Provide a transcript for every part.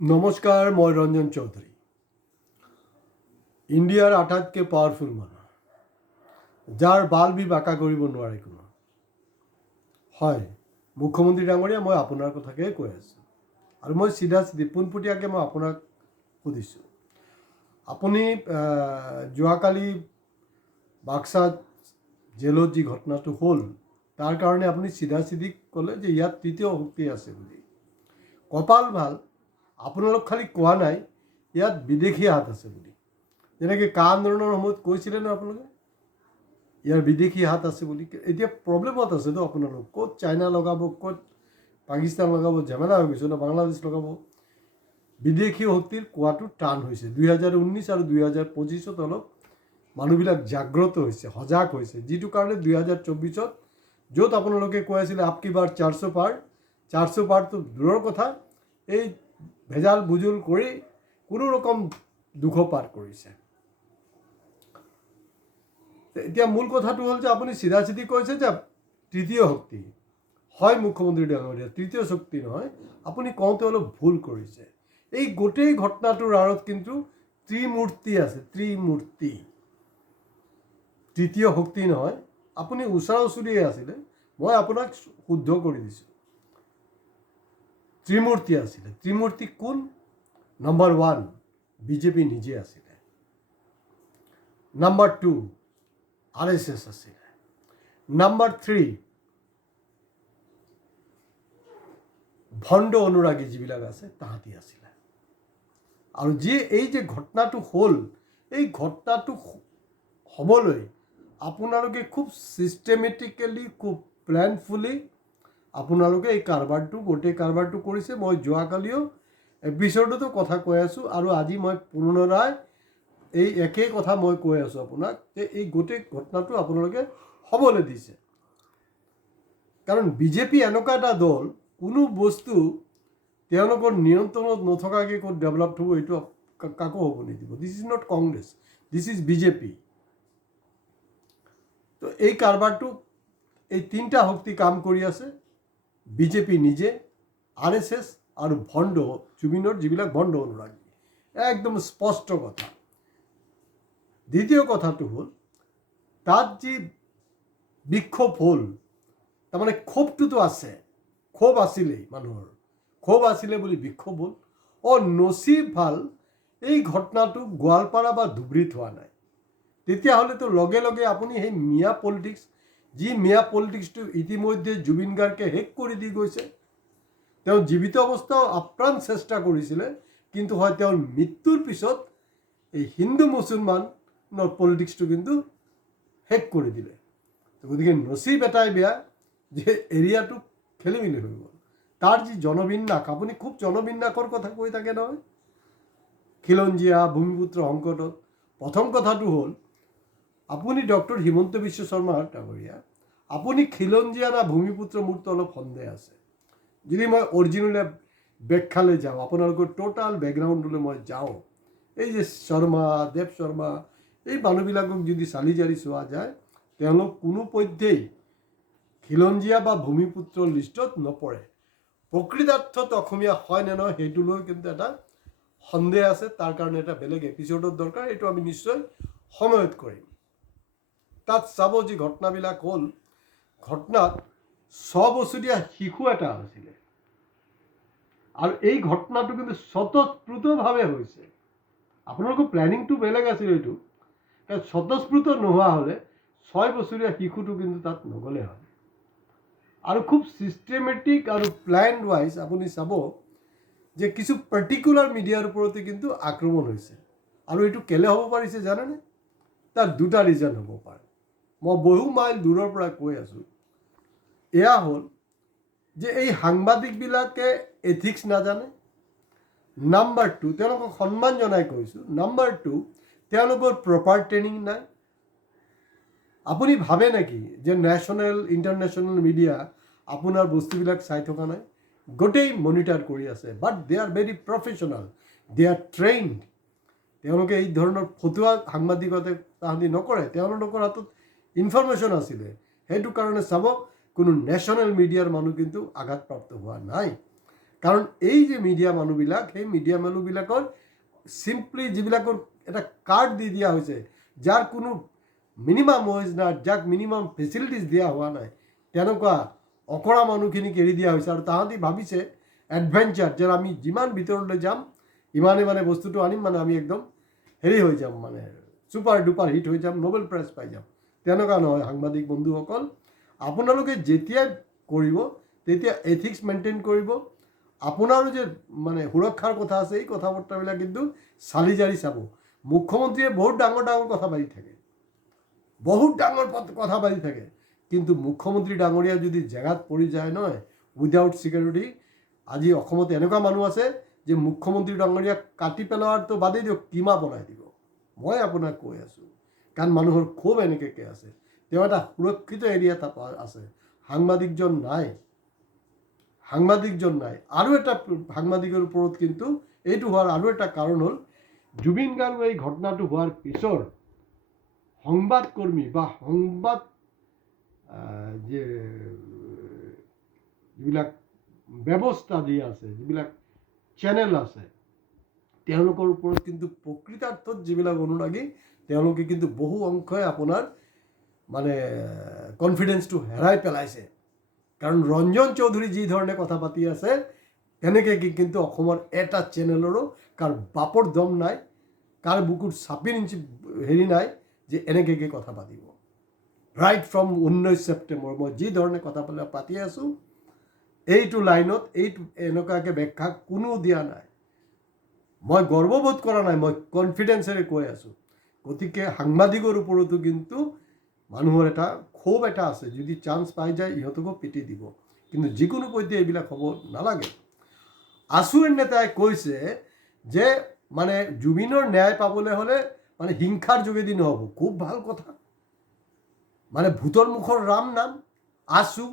নমস্কাৰ, মই ৰঞ্জন চৌধুৰী। ইণ্ডিয়াৰ আটাইতকৈ পাৱাৰফুল মানুহ, যাৰ বাল বি বাঁকা কৰিব নোৱাৰে কোনো। হয়, মুখ্যমন্ত্ৰী ডাঙৰীয়া, মই আপোনাৰ কথাকে কৈ আছোঁ আৰু মই চিধা পোনপটীয়াকৈ মই আপোনাক সুধিছোঁ। আপুনি যোৱাকালি বাক্সাত জেলত যি ঘটনাটো হ'ল, তাৰ কাৰণে আপুনি চিধা ক'লে যে ইয়াত তৃতীয় শক্তি আছে বুলি। কপাল ভাল, আপোনালোক খালি কোৱা নাই ইয়াত বিদেশী হাত আছে বুলি। যেনেকৈ কা আন্দোলনৰ সময়ত কৈছিলে ন আপোনালোকে ইয়াৰ বিদেশী হাত আছে বুলি। এতিয়া প্ৰব্লেমত আছেতো আপোনালোক। ক'ত চাইনা লগাব, ক'ত পাকিস্তান লগাব, ঝামেলা হৈ গৈছে ন। বাংলাদেশ লগাব। বিদেশী শক্তিৰ কোৱাটো টান হৈছে। 2019 আৰু 2025 অলপ মানুহবিলাক জাগ্ৰত হৈছে, সজাগ হৈছে, যিটো কাৰণে 2024 য'ত আপোনালোকে কৈ আছিলে আপকি বাৰ 400 পাৰটো দূৰৰ কথা, এই ভেজাল বুজুল কৰি কোনো ৰকম 200 পাৰ কৰিছে। এতিয়া মূল কথাটো হ'ল যে আপুনি চিধা কৈছে যে তৃতীয় শক্তি। হয় মুখ্যমন্ত্ৰী ডাঙৰীয়া, তৃতীয় শক্তি নহয়, আপুনি কওঁতে অলপ ভুল কৰিছে। এই গোটেই ঘটনাটোৰ আঁৰত কিন্তু ত্ৰিমূৰ্তি আছে, ত্ৰিমূৰ্তি। তৃতীয় শক্তি নহয়, আপুনি ওচৰা ওচৰিয়ে আছিলে, মই আপোনাক শুদ্ধ কৰি দিছোঁ। ত্ৰিমূৰ্তি আছিলে। ত্ৰিমূৰ্তি কোন? নম্বৰ 1 বিজেপি নিজে আছিলে, নম্বৰ 2 RSS আছিলে, নম্বৰ 3 ভণ্ড অনুৰাগী যিবিলাক আছে তাহাঁতি আছিলে। আৰু এই যে ঘটনাটো হ'ল, এই ঘটনাটো হ'বলৈ আপোনালোকে খুব ছিষ্টেমেটিকেলি, খুব প্লেনফুলি আপোনালোকে এই গোটেই কাৰবাৰটো কৰিছে। মই যোৱাকালিও এপিছ'ডতো কথা কৈ আছোঁ আৰু আজি মই পুনৰাই এই একেই কথা মই কৈ আছোঁ আপোনাক, যে এই গোটেই ঘটনাটো আপোনালোকে হ'বলৈ দিছে। কাৰণ বিজেপি এনেকুৱা এটা দল, কোনো বস্তু তেওঁলোকৰ নিয়ন্ত্ৰণত নথকাকৈ ক'ত ডেভেলপ হ'ব এইটো কাকো হ'ব নিদিব। This is not Congress, this is BJP. তো এই কাৰবাৰটো এই তিনিটা শক্তি কাম কৰি আছে। বিজেপি নিজে, RSS আৰু ভণ্ড জুবিনৰ যিবিলাক ভণ্ড অনুৰাগী, একদম স্পষ্ট কথা। দ্বিতীয় কথাটো হ'ল, তাত যি বিক্ষোভ হ'ল, তাৰমানে ক্ষোভটোতো আছে, ক্ষোভ আছিলেই, মানুহৰ ক্ষোভ আছিলে বুলি বিক্ষোভ হ'ল। নচিব ভাল এই ঘটনাটো গোৱালপাৰা বা ধুবুৰীত হোৱা নাই। তেতিয়াহ'লেতো লগে লগে আপুনি সেই মিয়া পলিটিক্সটো ইতিমধ্যে জুবিন গাৰ্গে শেষ কৰি দি গৈছে। তেওঁ জীৱিত অৱস্থাও আপ্ৰাণ চেষ্টা কৰিছিলে, কিন্তু হয় তেওঁৰ মৃত্যুৰ পিছত এই হিন্দু মুছলমানৰ পলিটিক্সটো কিন্তু শেষ কৰি দিলে। গতিকে নচিব এটাই বেয়া যে এৰিয়াটো খেলি মেলি হৈ গ'ল। তাৰ যি জনবিন্যাস, আপুনি খুব জনবিন্যাসৰ কথা কৈ থাকে নহয়, খিলঞ্জীয়া, ভূমিপুত্ৰ সংকটত। প্ৰথম কথাটো হ'ল, আপুনি ডক্টৰ হিমন্ত বিশ্ব শৰ্মা ডাঙৰীয়া, আপুনি খিলঞ্জীয়া না ভূমিপুত্ৰ, মোৰতো অলপ সন্দেহ আছে। যদি মই অৰিজিনেল ব্যাখ্যালৈ যাওঁ, আপোনালোকৰ টোটাল বেকগ্ৰাউণ্ডলৈ মই যাওঁ, এই যে দেৱ শৰ্মা, এই মানুহবিলাকক যদি চালি জাৰি চোৱা যায়, তেওঁলোক কোনোপধ্যেই খিলঞ্জীয়া বা ভূমিপুত্ৰৰ লিষ্টত নপৰে। প্ৰকৃতাৰ্থত অসমীয়া হয় নে নহয় সেইটো লৈ কিন্তু এটা সন্দেহ আছে। তাৰ কাৰণে এটা বেলেগ এপিছ'ডৰ দৰকাৰ, এইটো আমি নিশ্চয় সময়ত কৰিম। তাত চাব যি ঘটনাবিলাক হ'ল, ঘটনাত 6 বছৰীয়া শিশু এটা হৈছিলে আৰু এই ঘটনাটো কিন্তু স্বতঃস্ফূৰ্তভাৱে হৈছে। আপোনালোকৰ প্লেনিংটো বেলেগ আছিল এইটো, কাৰণ স্বতঃস্ফূৰ্ত নোহোৱা হ'লে 6 বছৰীয়া শিশুটো কিন্তু তাত নগ'লে হয়। আৰু খুব ছিষ্টেমেটিক আৰু প্লেন ৱাইজ আপুনি চাব যে কিছু পাৰ্টিকুলাৰ মিডিয়াৰ ওপৰতে কিন্তু আক্ৰমণ হৈছে। আৰু এইটো কেলে হ'ব পাৰিছে জানেনে? তাৰ দুটা ৰিজন হ'ব পাৰে। মই বহু মাইল দূৰৰ পৰা কৈ আছোঁ। এয়া হ'ল যে এই সাংবাদিকবিলাকে এথিক্স নাজানে। নম্বৰ 2, তেওঁলোকক সন্মান জনাই কৈছোঁ। নম্বৰ 2, তেওঁলোকৰ প্ৰপাৰ ট্ৰেইনিং নাই। আপুনি ভাবে নেকি যে নেশ্যনেল ইণ্টাৰনেশ্যনেল মিডিয়া আপোনাৰ বস্তুবিলাক চাই থকা নাই? গোটেই মনিটাৰ কৰি আছে। But they are very professional, they are trained. তেওঁলোকে এই ধৰণৰ ফটুৱা সাংবাদিকতে তাহাঁতি নকৰে। তেওঁলোকৰ হাতত ইনফৰমেশ্যন আছিলে। সেইটো কাৰণে চাব, কোনো নেশ্যনেল মিডিয়াৰ মানুহ কিন্তু আঘাতপ্ৰাপ্ত হোৱা নাই। কাৰণ এই যে মিডিয়া মানুহবিলাক, সেই মিডিয়া মানুহবিলাকৰ চিম্পলি যিবিলাকৰ এটা কাৰ্ড দি দিয়া হৈছে, যাৰ কোনো মিনিমাম ৱেজ নাই, যাক মিনিমাম ফেচিলিটিজ দিয়া হোৱা নাই, তেনেকুৱা অকৰা মানুহখিনিক এৰি দিয়া হৈছে। আৰু তাহাঁতি ভাবিছে এডভেঞ্চাৰ, যে আমি যিমান ভিতৰলৈ যাম ইমানে মানে বস্তুটো আনিম, মানে আমি একদম হেৰি হৈ যাম, মানে ছুপাৰ ডুপাৰ হিট হৈ যাম, নোবেল প্ৰাইজ পাই যাম। তেনেকুৱা নহয় সাংবাদিক বন্ধুসকল, আপোনালোকে যেতিয়াই কৰিব তেতিয়া এথিক্স মেইনটেইন কৰিব। আপোনাৰো যে মানে সুৰক্ষাৰ কথা আছে, এই কথা বতৰাবিলাক কিন্তু চালি জাৰি চাব। মুখ্যমন্ত্ৰীয়ে বহুত ডাঙৰ ডাঙৰ কথা পাতি থাকে, বহুত ডাঙৰ কথা পাতি থাকে, কিন্তু মুখ্যমন্ত্ৰী ডাঙৰীয়া যদি জেগাত পৰি যায় নহয় উইদাউট ছিকিউৰিটি, আজি অসমত এনেকুৱা মানুহ আছে যে মুখ্যমন্ত্ৰী ডাঙৰীয়াক কাটি পেলোৱাৰতো বাদেই দিয়ক, কিমা বনাই দিব। মই আপোনাক কৈ আছোঁ, কাৰণ মানুহৰ ক্ষোভ এনেকৈ আছে। তেওঁ এটা সুৰক্ষিত এৰিয়াত আছে, সাংবাদিকজন নাই। আৰু এটা সাংবাদিকৰ ওপৰত কিন্তু এইটো হোৱাৰ আৰু এটা কাৰণ হ'ল, জুবিন গাৰ্গ এই ঘটনাটো হোৱাৰ পিছৰ সংবাদকৰ্মী বা সংবাদ যে যিবিলাক ব্যৱস্থা দি আছে, যিবিলাক চেনেল আছে, তেওঁলোকৰ ওপৰত কিন্তু প্ৰকৃতাৰ্থত যিবিলাক অনুৰাগী, তেওঁলোকে কিন্তু বহু অংশই আপোনাৰ মানে কনফিডেন্সটো হেৰাই পেলাইছে। কাৰণ ৰঞ্জন চৌধুৰী যি ধৰণে কথা পাতি আছে, তেনেকৈ কিন্তু অসমৰ এটা চেনেলৰো কাৰ বাপৰ দম নাই, কাৰ বুকুত 26 ইঞ্চি হেৰি নাই যে এনেকৈ কথা পাতিব। ৰাইট ফ্ৰম 19 ছেপ্টেম্বৰ মই যি ধৰণে কথা পাতি আছোঁ, এইটো লাইনত এইটো এনেকুৱাকৈ ব্যাখ্যা কোনো দিয়া নাই। মই গৰ্ববোধ কৰা নাই, মই কনফিডেন্সেৰে কৈ আছোঁ। গতিকে সাংবাদিকৰ ওপৰতো কিন্তু মানুহৰ এটা ক্ষোভ এটা আছে, যদি চান্স পাই যায় ইহঁতকো পিটি দিব। কিন্তু যিকোনো পধ্যে এইবিলাক হ'ব নালাগে। আছুৰ নেতাই কৈছে যে মানে জুবিনৰ ন্যায় পাবলৈ হ'লে মানে হিংসাৰ যোগেদি নহ'ব। খুব ভাল কথা। মানে ভূতৰ মুখৰ ৰাম নাম আছু,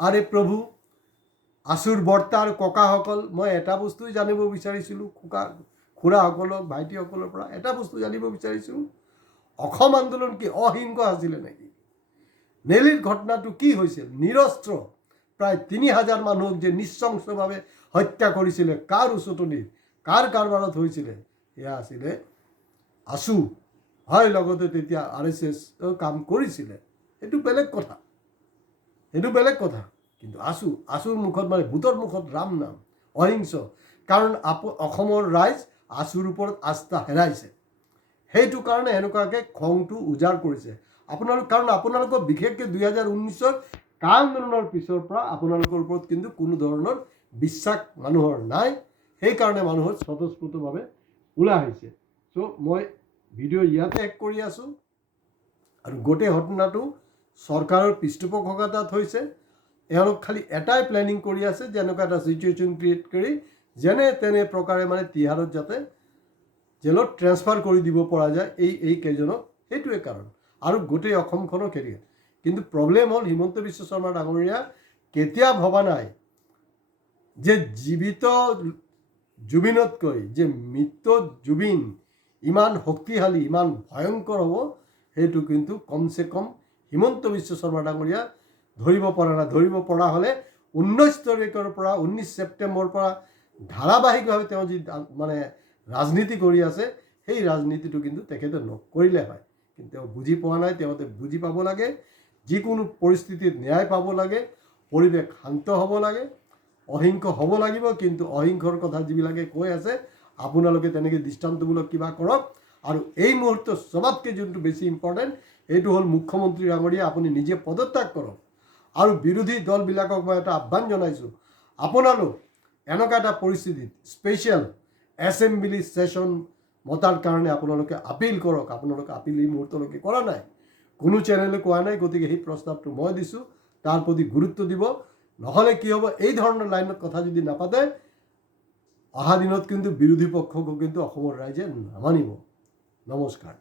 আৰে প্ৰভু, আছুৰ বৰ্তা আৰু ককাসকল, মই এটা বস্তুই জানিব বিচাৰিছিলোঁ খুৰাসকলক, ভাইটিসকলৰ পৰা এটা বস্তু জানিব বিচাৰিছোঁ, অসম আন্দোলন কি অহিংস আছিলে নেকি? নেলিৰ ঘটনাটো কি হৈছিল? নিৰস্ত্ৰ প্ৰায় 3000 মানুহক যে নৃশংসভাৱে হত্যা কৰিছিলে, কাৰ উচতনিত, কাৰ কাৰবাৰত হৈছিলে? এয়া আছিলে আছু। হয়, লগতে তেতিয়া RSS কাম কৰিছিলে, সেইটো বেলেগ কথা। কিন্তু আছুৰ মুখত মানে ভূতৰ মুখত ৰাম নাম, অহিংস। কাৰণ অসমৰ ৰাইজ আছুৰ ওপৰত আস্থা হেৰাইছে, সেইটো কাৰণে এনেকুৱাকৈ খংটো উজাৰ কৰিছে কাৰণ আপোনালোকৰ বিশেষকৈ 2019 কা আন্দোলনৰ পিছৰ পৰা আপোনালোকৰ ওপৰত কিন্তু কোনো ধৰণৰ বিশ্বাস মানুহৰ নাই। সেইকাৰণে মানুহৰ স্বতঃস্ফূৰ্তভাৱে ওলাই আহিছে। চ' মই ভিডিঅ' ইয়াতে শেষ কৰি আছোঁ। আৰু গোটেই ঘটনাটো চৰকাৰৰ পৃষ্ঠপোষকতাত হৈছে। এওঁলোক খালি এটাই প্লেনিং কৰি আছে যে এনেকুৱা এটা চিটুৱেশ্যন ক্ৰিয়েট কৰি যেনে তেনে প্ৰকাৰে মানে তিহাৰত যাতে জেলত ট্ৰেন্সফাৰ কৰি দিব পৰা যায় এই কেইজনক, সেইটোৱে কাৰণ। আৰু গোটেই অসমখনক হেৰি। কিন্তু প্ৰব্লেম হ'ল হিমন্ত বিশ্ব শৰ্মা ডাঙৰীয়া কেতিয়া ভবা নাই যে জীৱিত জুবিনতকৈ যে মৃত জুবিন ইমান শক্তিশালী, ইমান ভয়ংকৰ হ'ব, সেইটো কিন্তু কমচে কম হিমন্ত বিশ্ব শৰ্মা ডাঙৰীয়া ধৰিব পৰা নাই। ধৰিব পৰা হ'লে 19 তাৰিখৰ পৰা 19 ছেপ্টেম্বৰৰ পৰা ধাৰাবাহিকভাৱে তেওঁ যি মানে ৰাজনীতি কৰি আছে, সেই ৰাজনীতিটো কিন্তু তেখেতে নকৰিলে হয়। কিন্তু তেওঁ বুজি পোৱা নাই। তেওঁতে বুজি পাব লাগে, যিকোনো পৰিস্থিতিত ন্যায় পাব লাগে, পৰিৱেশ শান্ত হ'ব লাগে, অহিংস হ'ব লাগিব। কিন্তু অহিংসৰ কথা যিবিলাকে কৈ আছে, আপোনালোকে তেনেকৈ দৃষ্টান্তমূলক কিবা কৰক। আৰু এই মুহূৰ্তত চবতকৈ যোনটো বেছি ইম্পৰ্টেণ্ট, এইটো হ'ল মুখ্যমন্ত্ৰী ডাঙৰীয়া আপুনি নিজে পদত্যাগ কৰক। আৰু বিৰোধী দলবিলাকক মই এটা আহ্বান জনাইছোঁ, আপোনালোক এনেকুৱা এটা পৰিস্থিতিত স্পেচিয়েল এছেম্বলি ছেশ্যন মতাৰ কাৰণে আপোনালোকে আপিল কৰক। আপোনালোকে আপিল এই মুহূৰ্তলৈকে কৰা নাই, কোনো চেনেলে কোৱা নাই। গতিকে সেই প্ৰস্তাৱটো মই দিছোঁ, তাৰ প্ৰতি গুৰুত্ব দিব। নহ'লে কি হ'ব, এই ধৰণৰ লাইনত কথা যদি নাপাতে, অহা দিনত কিন্তু বিৰোধী পক্ষকো কিন্তু অসমৰ ৰাইজে নামানিব। নমস্কাৰ।